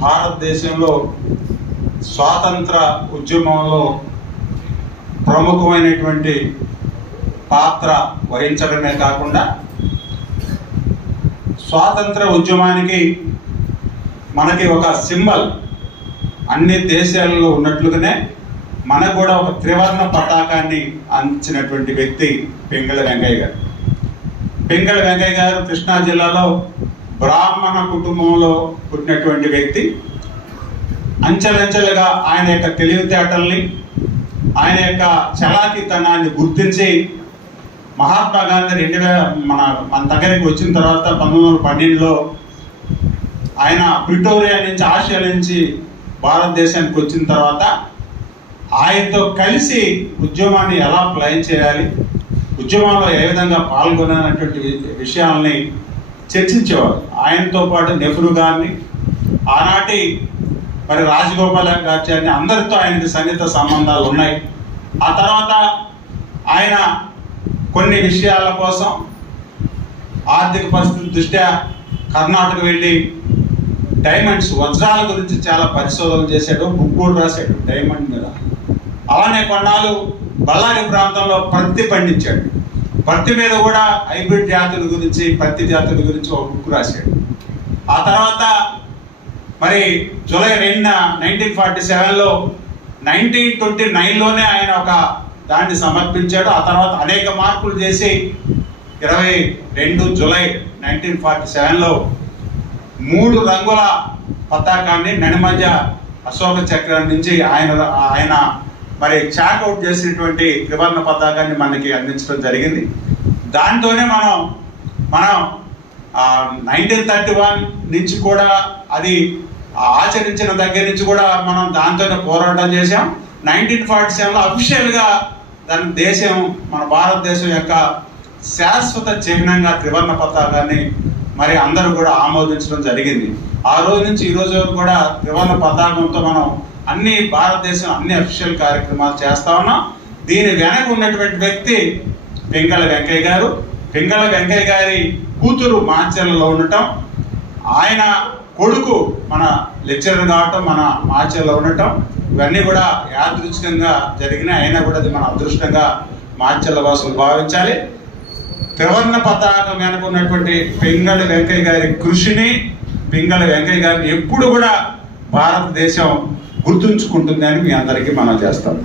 భారతదేశంలో స్వాతంత్ర ఉద్యమంలో ప్రముఖమైనటువంటి పాత్ర వహించడమే కాకుండా స్వాతంత్ర ఉద్యమానికి మనకి ఒక సింబల్ అన్ని దేశాలలో ఉన్నట్లుగానే మనకు కూడా ఒక త్రివర్ణ పతాకాన్ని అందించినటువంటి వ్యక్తి పెంగళ వెంకయ్య గారు. పెంగళ వెంకయ్య గారు కృష్ణా జిల్లాలో బ్రాహ్మణ కుటుంబంలో పుట్టినటువంటి వ్యక్తి. అంచెలంచెలుగా ఆయన యొక్క తెలివితేటల్ని ఆయన యొక్క చలాకితనాన్ని గుర్తించి మహాత్మా గాంధీ రెండు వేల మన మన దగ్గరికి వచ్చిన తర్వాత పంతొమ్మిది వందల పన్నెండులో ఆయన ప్రిటోరియా నుంచి ఆసియా నుంచి భారతదేశానికి వచ్చిన తర్వాత ఆయనతో కలిసి ఉద్యమాన్ని ఎలా ప్లాన్ చేయాలి ఉద్యమంలో ఏ విధంగా పాల్గొనటువంటి విషయాల్ని చర్చించేవారు ఆయనతో పాటు నెహ్రూ గారిని ఆనాటి మరి రాజగోపాల గారి అందరితో ఆయనకి సన్నిహిత సంబంధాలు ఉన్నాయి. ఆ తర్వాత ఆయన కొన్ని విషయాల కోసం ఆర్థిక పరిస్థితుల దృష్ట్యా కర్ణాటక వెళ్ళి డైమండ్స్ వజ్రాల గురించి చాలా పరిశోధన చేశాడు బుక్ రాశాడు డైమండ్ మీద. అలానే కొన్నాళ్ళు బళ్ళారి ప్రాంతంలో పత్తి పండించాడు పత్తి మీద కూడా హైబ్రిడ్ జాతుల గురించి పత్తి జాతుల గురించి ఒక బుక్ రాశాడు. ఆ తర్వాత మరి జూలై రెండున నైన్టీన్ ఫార్టీ సెవెన్లో నైన్టీన్ ట్వంటీ నైన్లోనే ఆయన ఒక దాన్ని సమర్పించాడు. ఆ తర్వాత అనేక మార్పులు చేసి ఇరవై రెండు జూలై నైన్టీన్ ఫార్టీ సెవెన్లో మూడు రంగుల పతాకాన్ని నడిమధ్య అశోక చక్రం నుంచి ఆయన ఆయన మరి చాకౌట్ చేసినటువంటి త్రివర్ణ పతాకాన్ని మనకి అందించడం జరిగింది. దాంతోనే మనం మనం నైన్టీన్ థర్టీ వన్ నుంచి కూడా అది ఆచరించిన దగ్గర నుంచి కూడా మనం దాంతోనే పోరాటం చేసాం నైన్టీన్ ఫార్టీ సెవెన్లో అఫీషియల్గా దాని దేశం మన భారతదేశం యొక్క శాశ్వత చిహ్నంగా త్రివర్ణ పతాకాన్ని మరి అందరూ కూడా ఆమోదించడం జరిగింది. ఆ రోజు నుంచి ఈ రోజు వరకు కూడా త్రివర్ణ పతాకంతో మనం అన్ని భారతదేశం అన్ని అఫీషియల్ కార్యక్రమాలు చేస్తా ఉన్నాం. దీని వెనక ఉన్నటువంటి వ్యక్తి పింగళ వెంకయ్య గారు. పింగళ వెంకయ్య గారి కూతురు మాచర్లలో ఉండటం. ఆయన కొడుకు మన లెక్చరర్ కావటం మన మాచర్లో ఉండటం. ఇవన్నీ కూడా యాదృచ్ఛికంగా జరిగిన అయినా కూడా అది మన అదృష్టంగా మాచర్ల వాసులు భావించాలి. త్రివర్ణ పతాకం వెనక ఉన్నటువంటి పింగళి వెంకయ్య గారి కృషిని పింగళి వెంకయ్య గారిని ఎప్పుడు కూడా భారతదేశం గుర్తుంచుకుంటుందని మీ అందరికీ మనం చేస్తాం.